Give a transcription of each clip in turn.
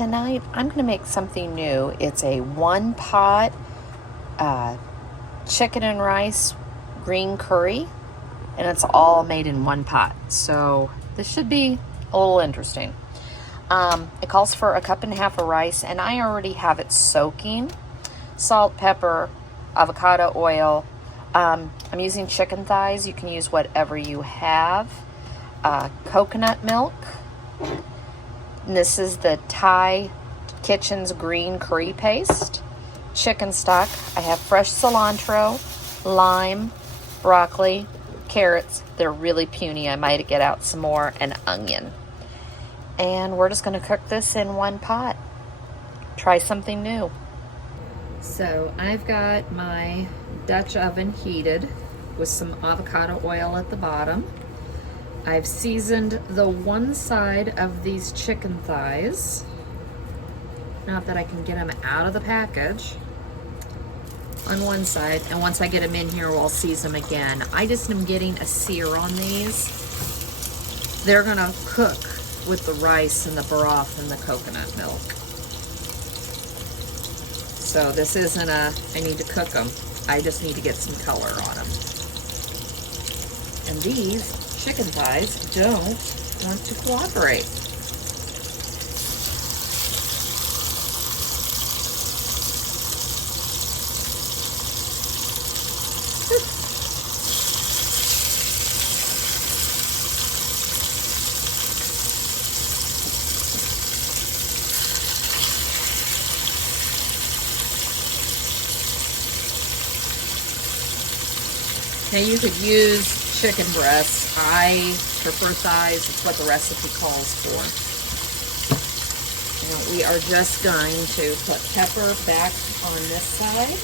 tonight I'm going to make something new. It's a one pot chicken and rice green curry, and it's all made in one pot. So this should be a little interesting. It calls for 1.5 cups of rice, and I already have it soaking. Salt, pepper, avocado oil. I'm using chicken thighs. You can use whatever you have. Coconut milk. And this is the Thai Kitchen's green curry paste. Chicken stock. I have fresh cilantro, lime, broccoli, carrots. They're really puny. I might get out some more, and onion. And we're just going to cook this in one pot. Try something new. So I've got my Dutch oven heated with some avocado oil at the bottom. I've seasoned the one side of these chicken thighs. Not that I can get them out of the package. On one side, and once I get them in here, we'll season them again. I just am getting a sear on these. They're gonna cook with the rice and the broth and the coconut milk. So this isn't I need to cook them. I just need to get some color on them. And these chicken thighs don't want to cooperate. Now you could use chicken breasts. I prefer thighs. It's what the recipe calls for. Now we are just going to put pepper back on this side.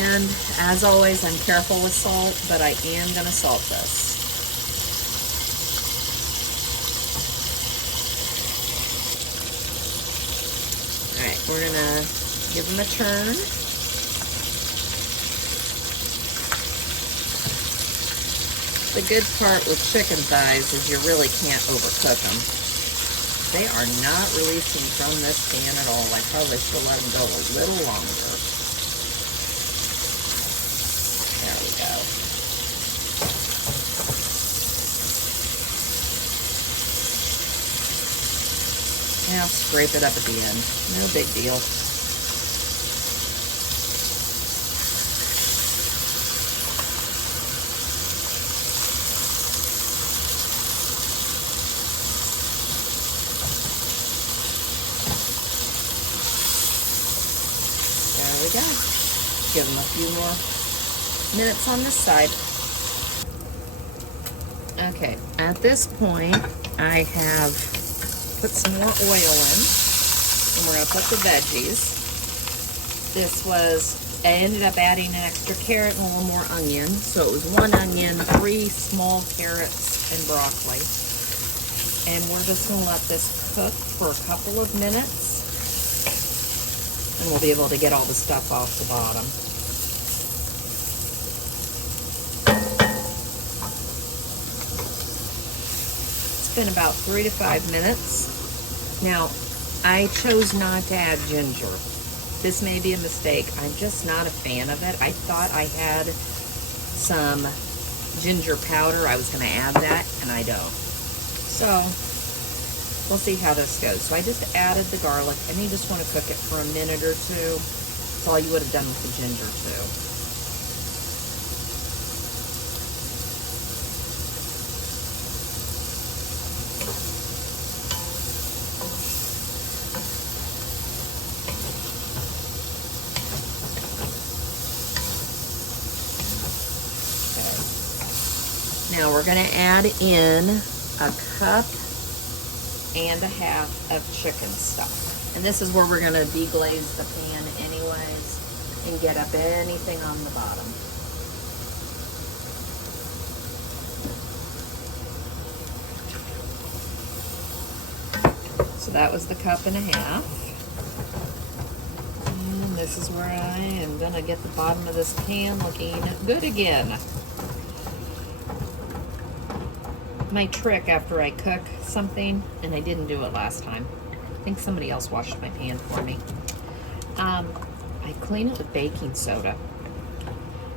And as always, I'm careful with salt, but I am going to salt this. Alright, we're going to give them a turn. The good part with chicken thighs is you really can't overcook them. They are not releasing from this pan at all. I probably should let them go a little longer. There we go. Now scrape it up at the end. No big deal. There we go. Give them a few more minutes on this side. Okay, at this point, I have put some more oil in, and we're going to put the veggies. This was, I ended up adding an extra carrot and a little more onion. So it was 1 onion, 3 small carrots, and broccoli. And we're just going to let this cook for a couple of minutes. And we'll be able to get all the stuff off the bottom. It's been about 3 to 5 minutes. Now, I chose not to add ginger. This may be a mistake. I'm just not a fan of it. I thought I had some ginger powder. I was going to add that, and I don't. So, we'll see how this goes. So I just added the garlic, and you just want to cook it for a minute or two. That's all you would have done with the ginger, too. Now we're going to add in 1.5 cups of chicken stock. And this is where we're going to deglaze the pan anyways and get up anything on the bottom. So that was the 1.5 cups. And this this is where I am gonna get the bottom of this pan looking good again. My trick after I cook something, and I didn't do it last time, I think somebody else washed my pan for me. I clean it with baking soda.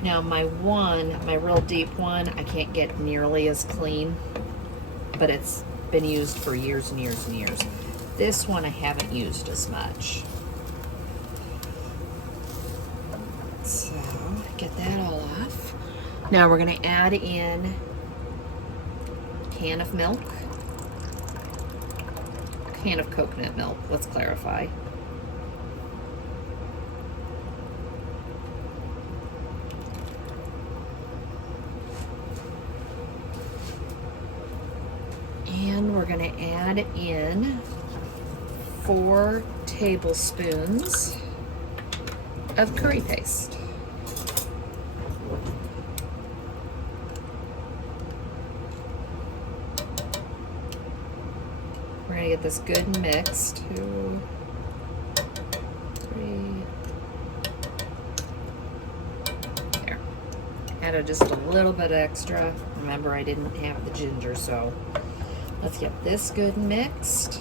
Now my real deep one, I can't get nearly as clean, but it's been used for years and years and years. This one I haven't used as much. So get that all off. Now we're gonna add in a can of milk, a can of coconut milk, let's clarify. And we're going to add in 4 tablespoons of curry paste. We're going to get this good and mixed. 2, 3. There. Added just a little bit extra. Remember, I didn't have the ginger, so let's get this good and mixed.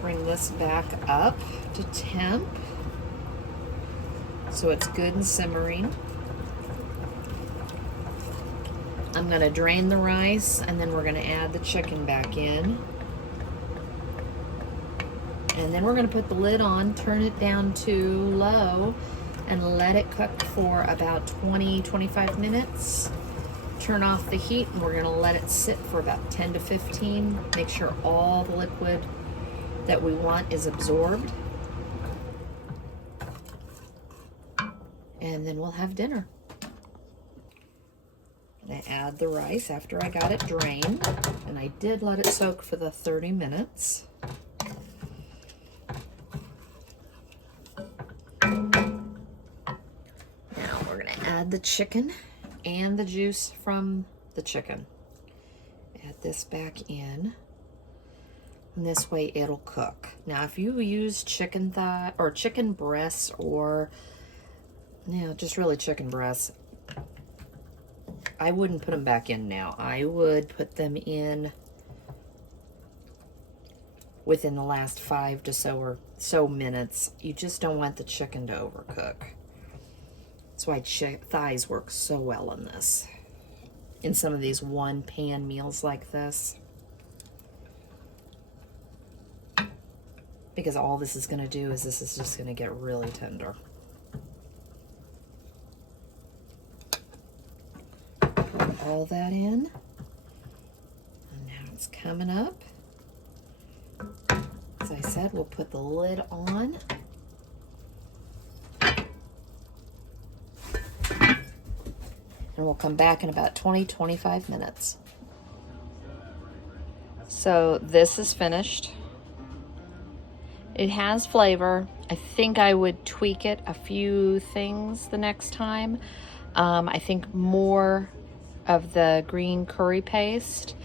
Bring this back up to temp so it's good and simmering. I'm going to drain the rice, and then we're going to add the chicken back in. And then we're going to put the lid on, turn it down to low, and let it cook for about 20-25 minutes. Turn off the heat, and we're going to let it sit for about 10 to 15. Make sure all the liquid that we want is absorbed. And then we'll have dinner. I add the rice after I got it drained, and I did let it soak for the 30 minutes. Now we're going to add the chicken and the juice from the chicken. Add this back in, and this way it'll cook. Now if you use chicken thigh or chicken breasts, or just really chicken breasts, I wouldn't put them back in now. I would put them in within the last 5 to so minutes. You just don't want the chicken to overcook. That's why thighs work so well in this. In some of these one pan meals like this. Because all this is going to do is this is just going to get really tender. Put all that in. And now it's coming up. As I said, we'll put the lid on. And we'll come back in about 20-25 minutes. So this is finished. It has flavor. I think I would tweak it a few things the next time. I think more of the green curry paste,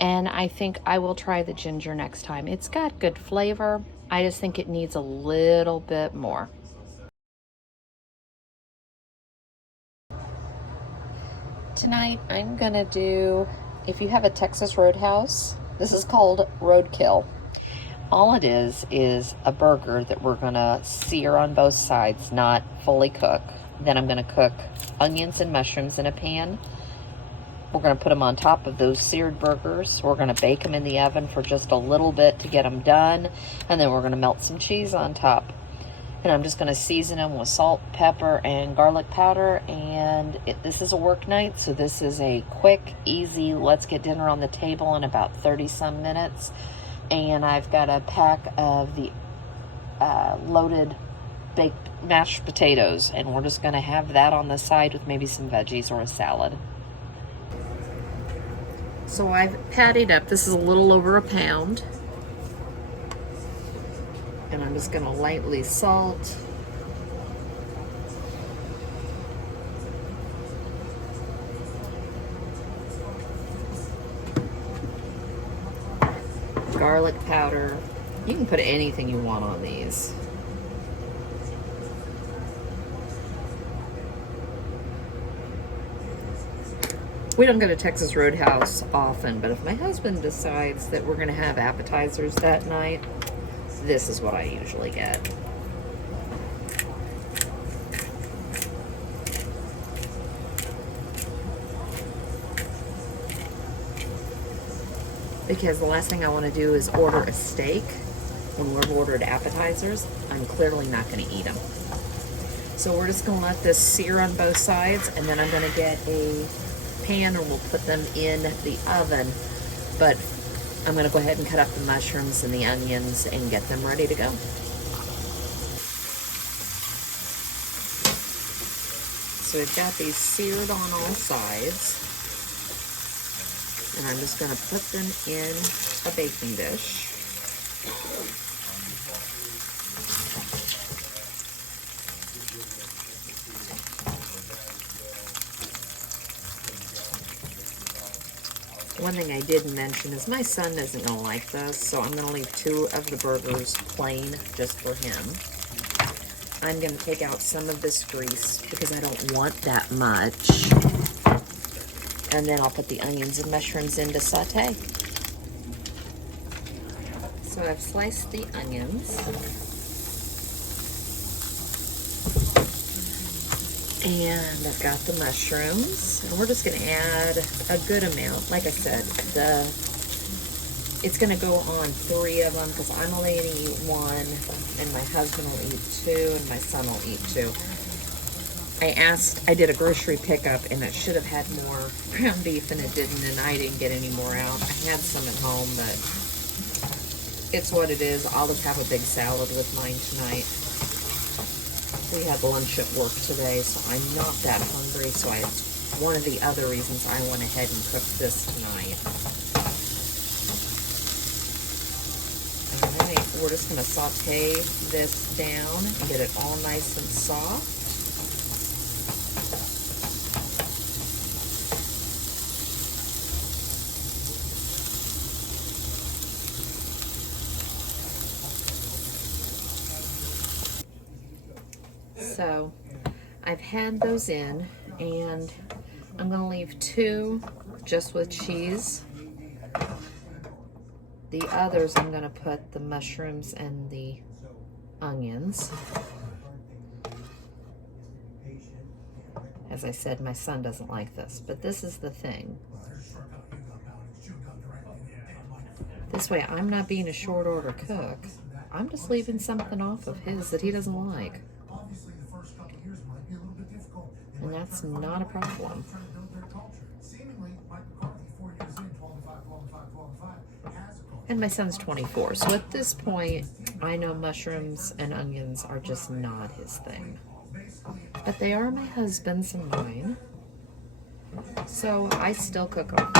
and I think I will try the ginger next time. It's got good flavor. I just think it needs a little bit more. Tonight I'm gonna do, if you have a Texas Roadhouse, this is called Roadkill. All it is a burger that we're gonna sear on both sides, not fully cook. Then I'm gonna cook onions and mushrooms in a pan. We're gonna put them on top of those seared burgers. We're gonna bake them in the oven for just a little bit to get them done. And then we're gonna melt some cheese on top. And I'm just gonna season them with salt, pepper, and garlic powder. And this is a work night, so this is a quick, easy, let's get dinner on the table in about 30 some minutes. And I've got a pack of the loaded baked mashed potatoes, and we're just gonna have that on the side with maybe some veggies or a salad. So I've patted up, this is a little over a pound. And I'm just gonna lightly salt. Garlic powder. You can put anything you want on these. We don't go to Texas Roadhouse often, but if my husband decides that we're going to have appetizers that night, this is what I usually get. Because the last thing I want to do is order a steak when we've ordered appetizers. I'm clearly not going to eat them. So we're just going to let this sear on both sides, and then I'm going to get a pan and we'll put them in the oven. But I'm going to go ahead and cut up the mushrooms and the onions and get them ready to go. So we've got these seared on all sides. And I'm just going to put them in a baking dish. One thing I didn't mention is my son isn't going to like this, so I'm going to leave 2 of the burgers plain just for him. I'm going to take out some of this grease because I don't want that much. And then I'll put the onions and mushrooms in to saute. So I've sliced the onions. And I've got the mushrooms. And we're just going to add a good amount. Like I said, it's going to go on 3 of them because I'm only going to eat 1, and my husband will eat 2, and my son will eat 2. I did a grocery pickup, and it should have had more ground beef, and it didn't, and I didn't get any more out. I had some at home, but it's what it is. I'll just have a big salad with mine tonight. We had lunch at work today, so I'm not that hungry, so one of the other reasons I went ahead and cooked this tonight. All right, we're just going to saute this down and get it all nice and soft. So I've had those in, and I'm going to leave 2 just with cheese. The others I'm going to put the mushrooms and the onions. As I said, my son doesn't like this, but this is the thing. This way I'm not being a short order cook. I'm just leaving something off of his that he doesn't like. And that's not a problem. And my son's 24, so at this point, I know mushrooms and onions are just not his thing. But they are my husband's and mine, so I still cook them.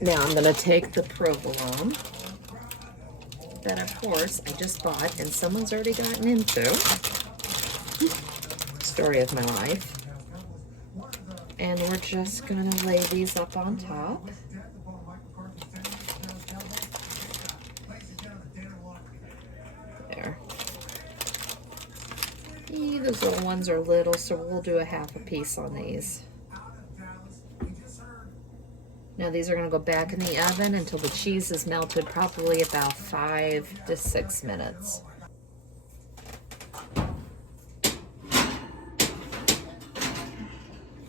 Now I'm going to take the provolone that, of course, I just bought and someone's already gotten into. Story of my life. And we're just going to lay these up on top. There. Those little ones are little, so we'll do a half a piece on these. Now these are going to go back in the oven until the cheese is melted, probably about 5 to 6 minutes.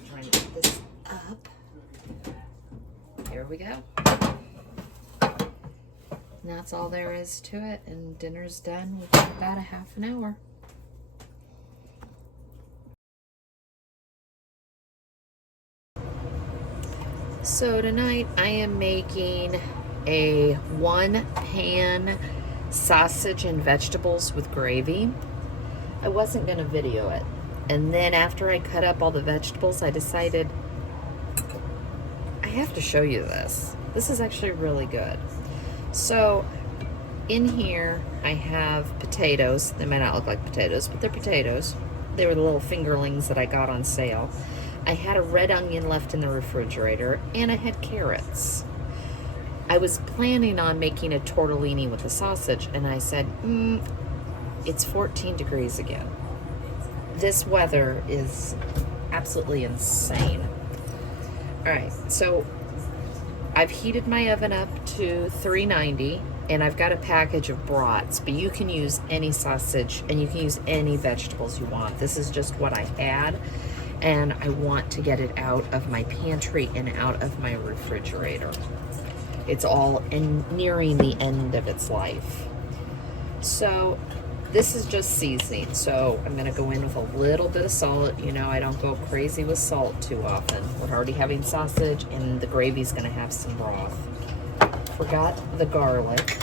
Trying to get this up. Here we go. And that's all there is to it, and dinner's done within about a half an hour. So tonight I am making a 1-pan sausage and vegetables with gravy. I wasn't going to video it. And then after I cut up all the vegetables, I decided I have to show you this. This is actually really good. So in here I have potatoes. They might not look like potatoes, but they're potatoes. They were the little fingerlings that I got on sale. I had a red onion left in the refrigerator, and I had carrots. I was planning on making a tortellini with the sausage, and I said, it's 14 degrees again. This weather is absolutely insane. All right, so I've heated my oven up to 390, and I've got a package of brats, but you can use any sausage and you can use any vegetables you want. This is just what I had, and I want to get it out of my pantry and out of my refrigerator. It's all nearing the end of its life. So this is just seasoning. So I'm gonna go in with a little bit of salt. You know, I don't go crazy with salt too often. We're already having sausage, and the gravy's gonna have some broth. Forgot the garlic.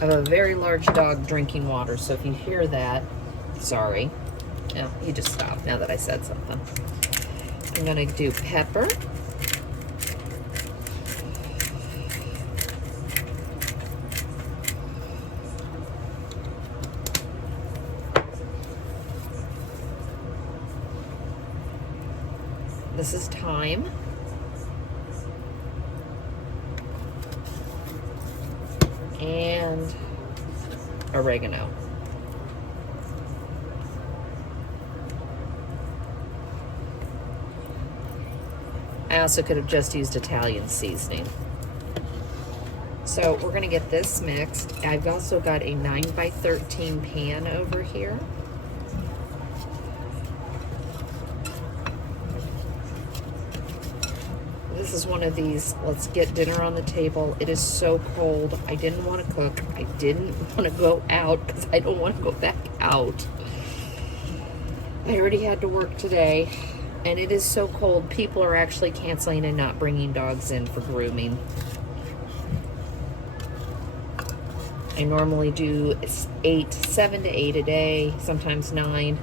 I have a very large dog drinking water, so if you hear that, sorry. No, he just stopped now that I said something. I'm gonna do pepper. This is thyme. And oregano. I also could have just used Italian seasoning. So we're gonna get this mixed. I've also got a 9x13 pan over here. This is one of these, let's get dinner on the table. It is so cold. I didn't want to cook. I didn't want to go out because I don't want to go back out. I already had to work today, and it is so cold. People are actually canceling and not bringing dogs in for grooming. I normally do 7 to 8 a day, sometimes 9.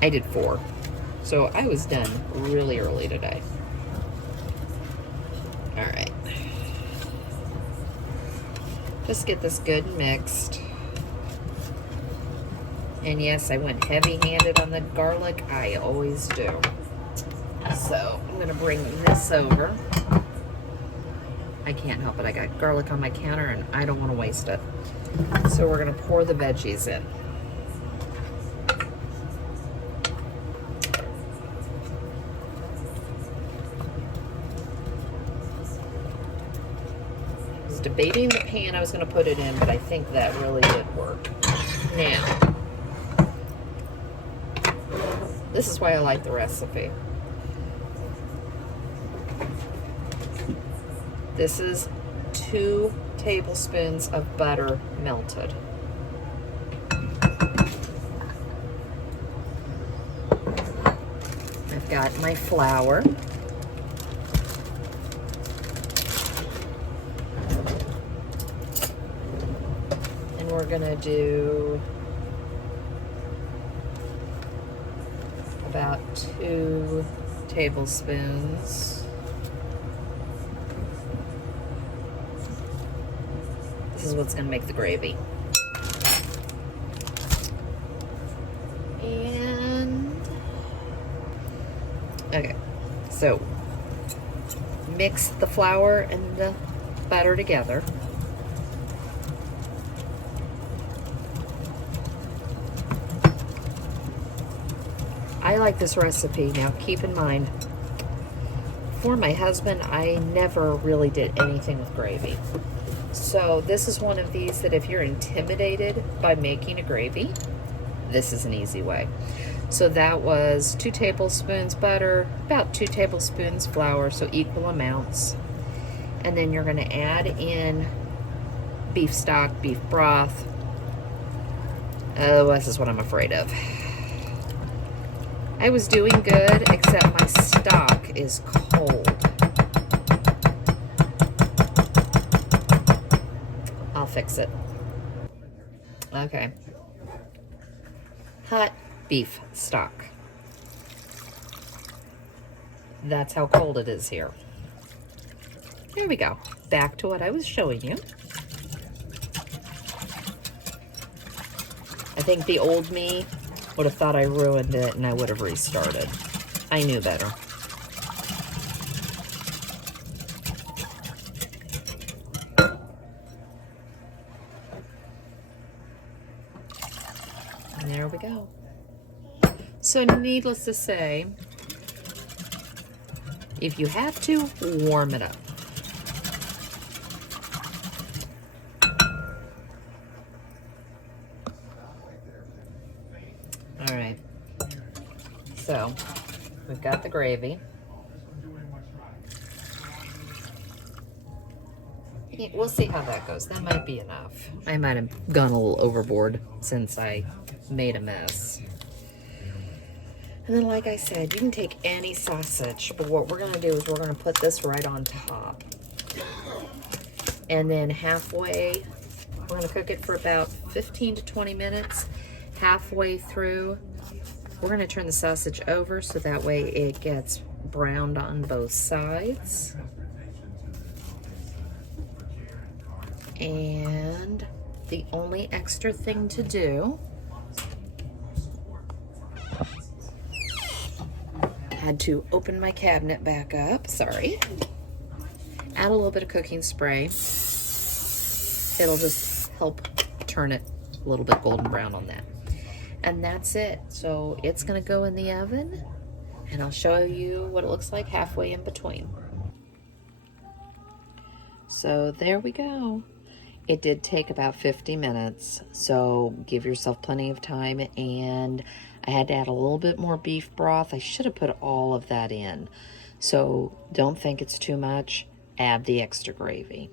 I did 4. So I was done really early today. All right. Just get this good mixed. And yes, I went heavy-handed on the garlic. I always do. So I'm gonna bring this over. I can't help it. I got garlic on my counter and I don't want to waste it. So we're gonna pour the veggies in. Debating the pan I was going to put it in, but I think that really did work. Now, this is why I like the recipe. This is 2 tablespoons of butter melted. I've got my flour. We're gonna do about 2 tablespoons. This is what's gonna make the gravy. And okay, so mix the flour and the butter together. I like this recipe. Now keep in mind, for my husband, I never really did anything with gravy. So this is one of these that if you're intimidated by making a gravy, this is an easy way. So that was 2 tablespoons butter, about 2 tablespoons flour, so equal amounts. And then you're gonna add in beef stock, beef broth. Oh, this is what I'm afraid of. I was doing good, except my stock is cold. I'll fix it. Okay. Hot beef stock. That's how cold it is here. There we go. Back to what I was showing you. I think the old me would have thought I ruined it and I would have restarted. I knew better. And there we go. So needless to say, if you have to, warm it up. All right. So we've got the gravy. Yeah, we'll see how that goes. That might be enough. I might have gone a little overboard since I made a mess. And then, like I said, you can take any sausage, but what we're going to do is we're going to put this right on top. And then halfway, we're going to cook it for about 15 to 20 minutes. Halfway through, we're going to turn the sausage over so that way it gets browned on both sides. And the only extra thing to do, had to open my cabinet back up, sorry. Add a little bit of cooking spray. It'll just help turn it a little bit golden brown on that. And that's it. So it's gonna go in the oven and I'll show you what it looks like halfway in between. So there we go. It did take about 50 minutes, so give yourself plenty of time. And I had to add a little bit more beef broth. I should have put all of that in. So don't think it's too much. Add the extra gravy.